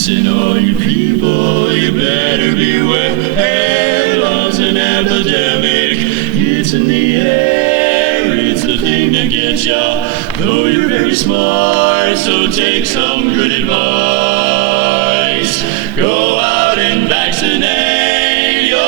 Listen, all you people, you better beware. Hey, love's an epidemic. It's in the air, it's the thing that gets ya. Though you're very smart, so take some good advice. Go out and vaccinate your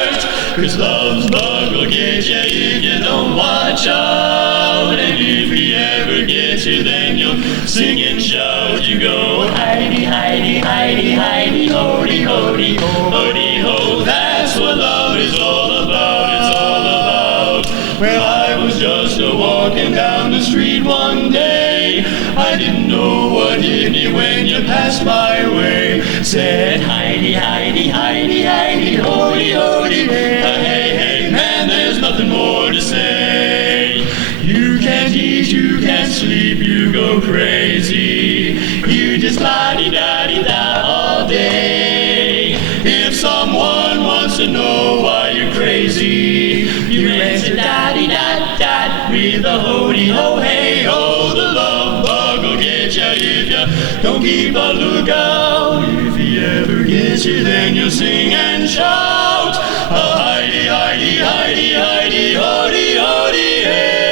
heart. 'Cause love's bug will get ya if you don't watch out. And if he ever gets you, then you'll sing and shout. You go, hidey, hidey, hidey, hidey, hody, hody, hody, ho. That's what love is all about, it's all about. Well, I was just walking down the street one day. I didn't know what hit me when you passed my way. Said, hidey, hidey, hidey, hidey, hody, hody. Hey, hey, man, there's nothing more to say. You can't eat, you can't sleep, you go crazy. You just la-di-da-di-da all day. If someone wants to know why you're crazy, you answer da-di-da-da with a hody-ho, hey-ho. The love bug will get ya if you don't keep a lookout. If he ever gets you, then you'll sing and shout. Hidey, hidey, hidey, hidey, hody, hody, hey.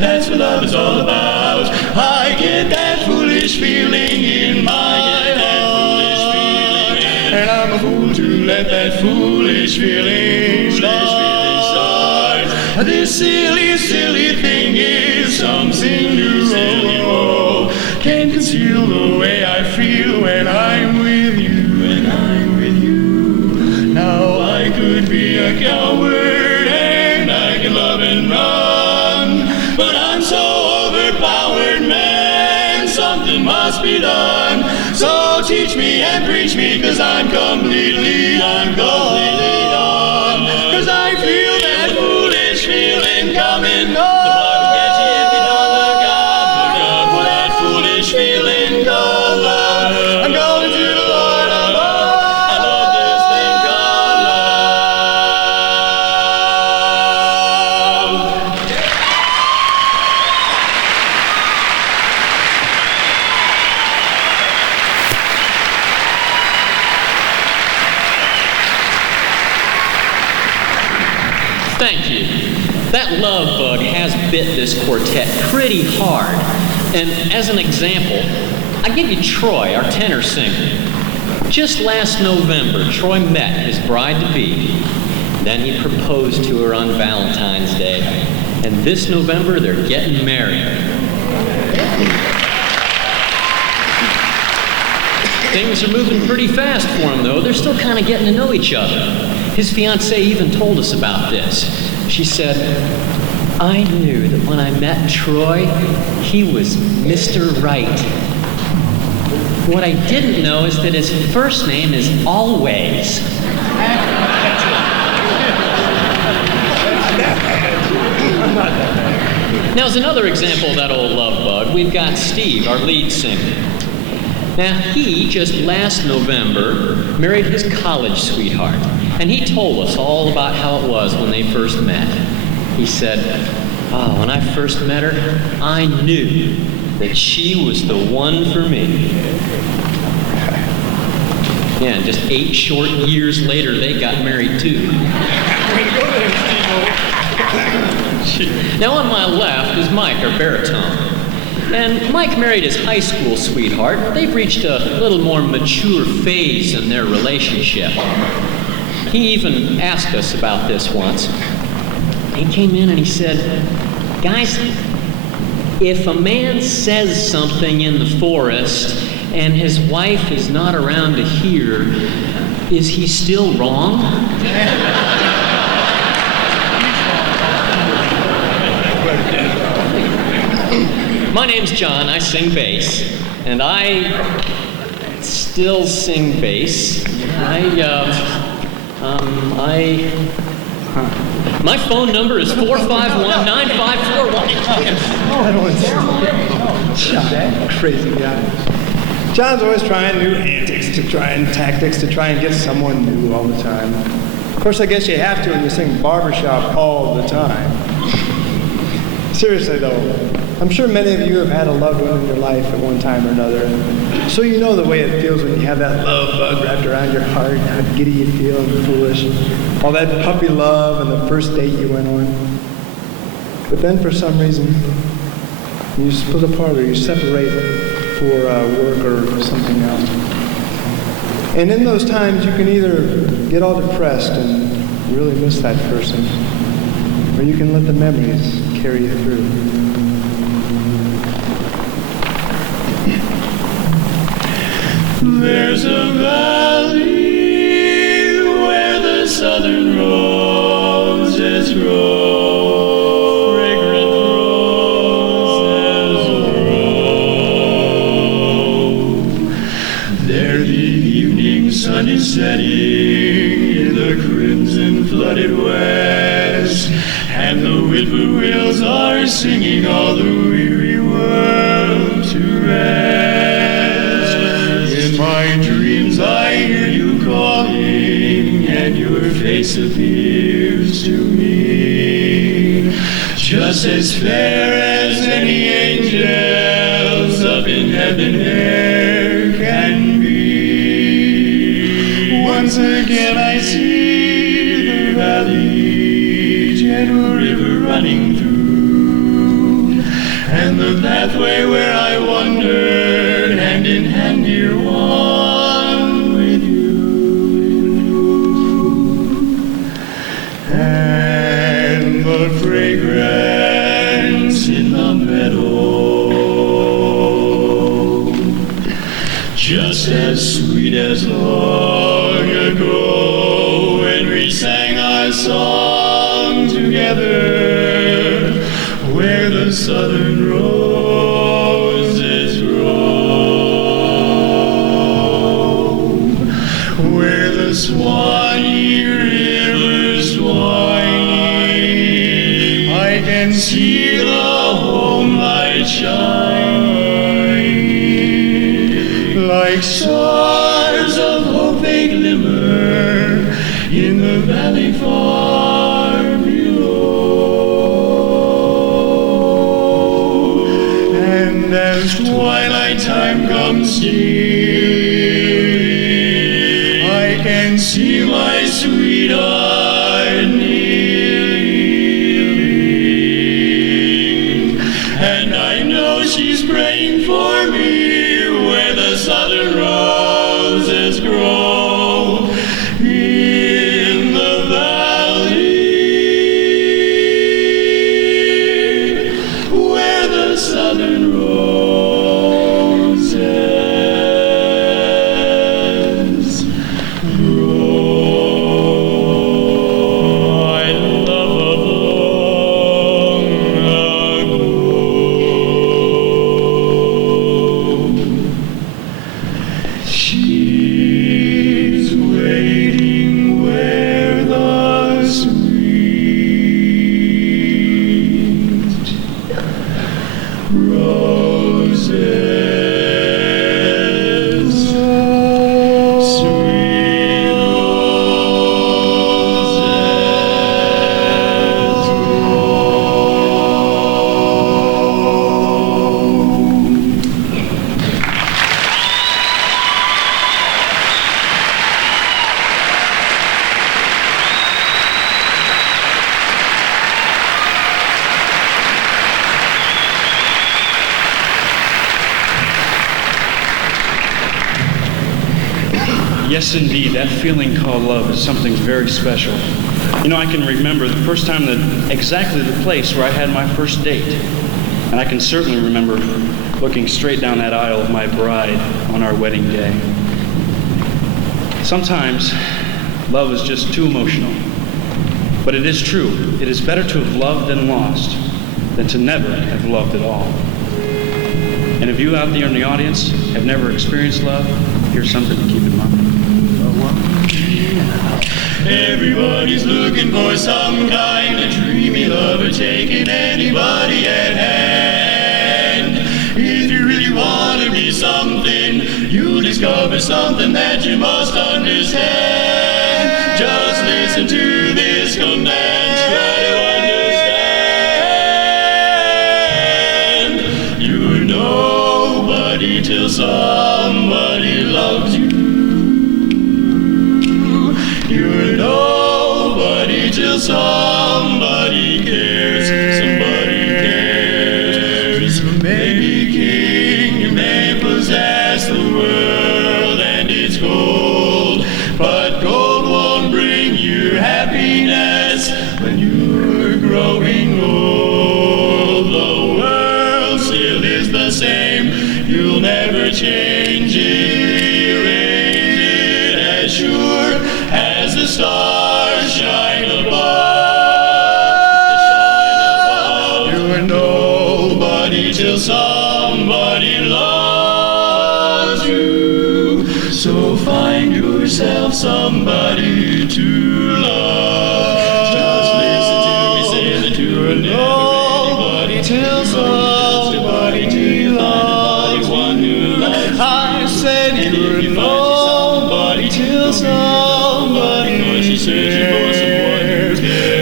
That's what love is all about. I get that foolish feeling in my heart, and I'm a fool to let that foolish feeling start. This silly, silly thing is something new. Can't conceal the way I feel when I'm with you, when I'm with you. Now I could be a coward and I can love and run, but I'm so overpowered, man, something must be done. So teach me and preach me, 'cause I'm completely done. 'Cause I feel that foolish feeling coming on. The bug will get you if you don't look out. Look out for that foolish feeling called love. I'm going to the Lord above. I love this thing called love. Thank you. That love bug has bit this quartet pretty hard. And as an example, I give you Troy, our tenor singer. Just last November, Troy met his bride-to-be. Then he proposed to her on Valentine's Day. And this November, they're getting married. Things are moving pretty fast for him, though. They're still kind of getting to know each other. His fiancée even told us about this. She said, I knew that when I met Troy, he was Mr. Right. What I didn't know is that his first name is Always. Now, as another example of that old love bug, we've got Steve, our lead singer. Now, he just last November married his college sweetheart, and he told us all about how it was when they first met. He said, oh, when I first met her, I knew that she was the one for me. Yeah, and just 8 short years later, they got married too. Now on my left is Mike, our baritone. And Mike married his high school sweetheart. They've reached a little more mature phase in their relationship. He even asked us about this once. He came in and he said, guys, if a man says something in the forest and his wife is not around to hear, is he still wrong? My name's John, I sing bass, and I still sing bass. My phone number is 451-9541. Oh, I don't want to John, crazy guy. John's always trying new antics tactics to try and get someone new all the time. Of course, I guess you have to when you sing barbershop all the time. Seriously, though, I'm sure many of you have had a loved one in your life at one time or another. And so you know the way it feels when you have that love bug wrapped around your heart, how giddy you feel and foolish. All that puppy love and the first date you went on. But then for some reason, you split apart or you separate for work or something else. And in those times, you can either get all depressed and really miss that person, or you can let the memories carry you through. There's a valley where the southern roses grow, fragrant roses grow. There the evening sun is setting in the crimson flooded west, and the whippoorwills are singing all the weary world to rest. In my dreams I hear you calling, and your face appears to me, just as fair as any angels up in heaven there can be. Once again I see the valley, gentle river running through, and the pathway where I wandered hand in hand here one with you. And the fragrance in the meadow, just as sweet as long ago when we sang our song together, where the southern roses grow, where the Swanee River's winding, I can see the home light shine, like stars of hope they glimmer in the valley far below. And as twilight time comes stealing, I can see my sweetheart kneeling, and I know she's praying for me where the southern roses grow, in the valley where the southern roses grow. I love long ago. She's waiting where the sweet roses, sweet roses grow. Yes, indeed, that feeling called love is something very special. You know, I can remember the first time exactly the place where I had my first date. And I can certainly remember looking straight down that aisle of my bride on our wedding day. Sometimes love is just too emotional. But it is true. It is better to have loved than lost than to never have loved at all. And if you out there in the audience have never experienced love, here's something to keep in mind. Everybody's looking for some kind of dreamy lover, taking anybody at hand. If you really want to be something, you'll discover something that you must understand. Just listen to this command, try to understand. till somebody cares. Somebody cares. You may be king, you may possess the world and its gold, but gold won't bring you happiness when you're growing old. The world still is the same. You'll never change it, rearrange it, as sure as the stars shine above. You're nobody till somebody loves you. So find yourself somebody to love. Just listen to me say that you're nobody till somebody to love. One who loves you. I said you're nobody till somebody cares.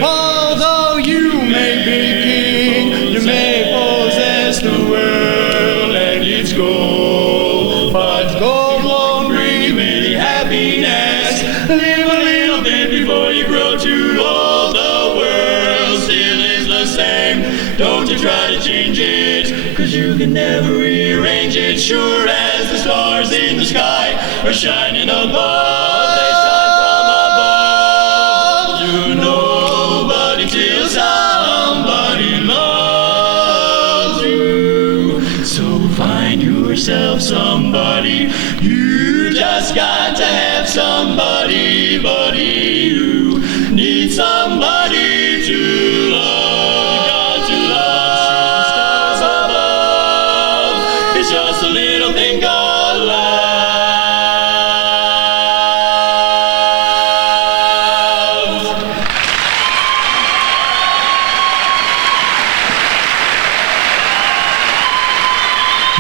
Although you may be king, you may possess the world and its gold, but gold won't bring you any happiness. Live a little bit before you grow too old. The world still is the same. Don't you try to change it, 'cause you can never rearrange it. Sure as the stars in the sky are shining above, they shine from above. You're nobody till somebody loves you. So find yourself somebody. You just got to have somebody, buddy. You need somebody.